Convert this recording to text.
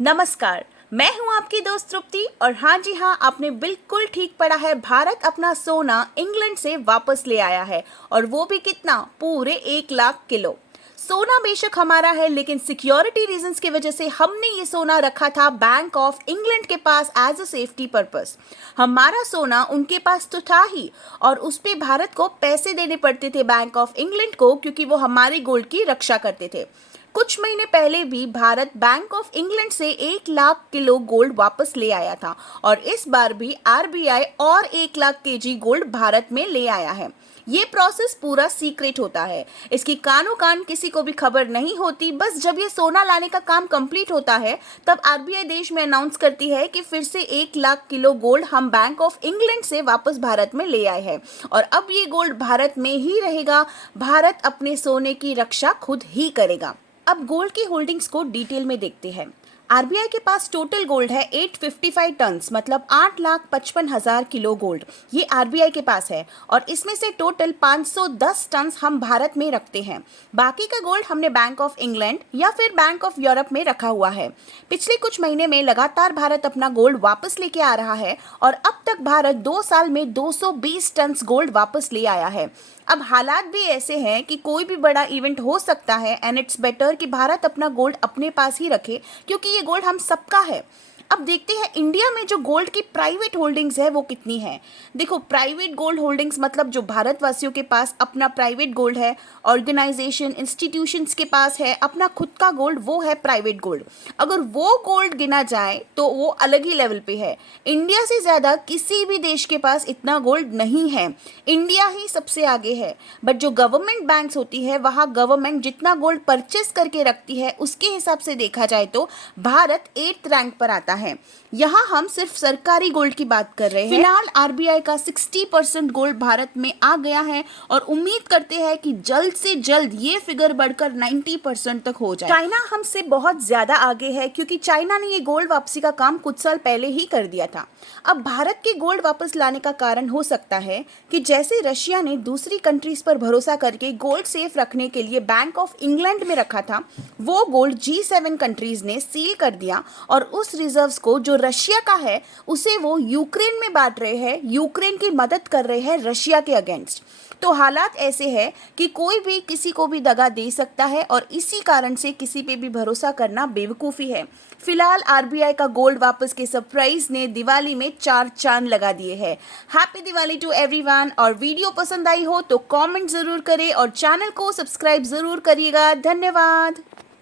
नमस्कार। मैं हूं आपकी दोस्त तृप्ति और हाँ जी हाँ, आपने बिल्कुल ठीक पढ़ा है। भारत अपना सोना इंग्लैंड से वापस ले आया है और वो भी कितना, पूरे 1 लाख किलो। सोना बेशक हमारा है, लेकिन सिक्योरिटी रीजंस की वजह से हमने ये सोना रखा था बैंक ऑफ इंग्लैंड के पास एज अ सेफ्टी पर्पस। हमारा सोना उनके पास तो था ही, और उस पे भारत को पैसे देने पड़ते थे बैंक ऑफ इंग्लैंड को, क्योंकि वो हमारे गोल्ड की रक्षा करते थे। कुछ महीने पहले भी भारत बैंक ऑफ इंग्लैंड से 1 लाख किलो गोल्ड वापस ले आया था, और इस बार भी आरबीआई और 1 लाख केजी गोल्ड भारत में ले आया है। ये प्रोसेस पूरा सीक्रेट होता है, इसकी कानो कान किसी को भी खबर नहीं होती। बस जब ये सोना लाने का काम कंप्लीट होता है, तब आरबीआई देश में अनाउंस करती है कि फिर से 1 लाख किलो गोल्ड हम बैंक ऑफ इंग्लैंड से वापस भारत में ले आए हैं, और अब ये गोल्ड भारत में ही रहेगा। भारत अपने सोने की रक्षा खुद ही करेगा। अब गोल्ड की होल्डिंग्स को डिटेल में देखते हैं। आरबीआई के पास टोटल गोल्ड है 855 टन्स, मतलब 8,55,000 किलो गोल्ड। ये आरबीआई के पास है, और इसमें से टोटल 510 टन्स हम भारत में रखते हैं। बाकी का गोल्ड हमने बैंक ऑफ इंग्लैंड या फिर बैंक ऑफ यूरोप में रखा हुआ है। पिछले कुछ महीने में लगातार भारत अपना गोल्ड वापस लेके आ रहा है, और अब तक भारत 2 साल में 220 टन्स गोल्ड वापस ले आया है। अब हालात भी ऐसे हैं कि कोई भी बड़ा इवेंट हो सकता है, एंड इट्स बेटर कि भारत अपना गोल्ड अपने पास ही रखे, क्योंकि ये गोल्ड हम सबका है। अब देखते हैं इंडिया में जो गोल्ड की प्राइवेट होल्डिंग्स है वो कितनी है। देखो, प्राइवेट गोल्ड होल्डिंग्स मतलब जो भारतवासियों के पास अपना प्राइवेट गोल्ड है, ऑर्गेनाइजेशन इंस्टीट्यूशंस के पास है अपना खुद का गोल्ड, वो है प्राइवेट गोल्ड। अगर वो गोल्ड गिना जाए तो वो अलग ही लेवल पे है। इंडिया से ज़्यादा किसी भी देश के पास इतना गोल्ड नहीं है, इंडिया ही सबसे आगे है। बट जो गवर्नमेंट बैंक्स होती है, वहाँ गवर्नमेंट जितना गोल्ड परचेस करके रखती है, उसके हिसाब से देखा जाए तो भारत 8th रैंक पर आता है। यहाँ हम सिर्फ सरकारी गोल्ड की बात कर रहे हैं। फिलहाल आरबीआई का 60% गोल्ड भारत में आ गया है, और उम्मीद करते हैं कि जल्द से जल्द ये फिगर बढ़कर 90% तक हो जाए। चाइना हमसे बहुत ज्यादा आगे है, क्योंकि चाइना ने ये गोल्ड वापसी का काम कुछ साल पहले ही कर दिया था। अब भारत के गोल्ड वापस लाने का कारण हो सकता है कि जैसे रशिया ने दूसरी कंट्रीज पर भरोसा करके गोल्ड सेफ रखने के लिए बैंक ऑफ इंग्लैंड में रखा था, वो गोल्ड G7 कंट्रीज ने सील कर दिया, और उस रिजर्व्स को जो रशिया का है उसे वो यूक्रेन में बांट रहे हैं, यूक्रेन की मदद कर रहे हैं रशिया के अगेंस्ट। तो हालात ऐसे हैं कि कोई भी किसी को भी दगा दे सकता है, और इसी कारण से किसी पे भी भरोसा करना बेवकूफ़ी है। फिलहाल आरबीआई का गोल्ड वापस के सरप्राइज ने दिवाली में 4 चांद लगा दिए हैं। Happy Diwali to everyone. और वीडियो पसंद आई हो तो कमेंट ज़रूर करें और चैनल को सब्सक्राइब ज़रूर करिएगा। धन्यवाद।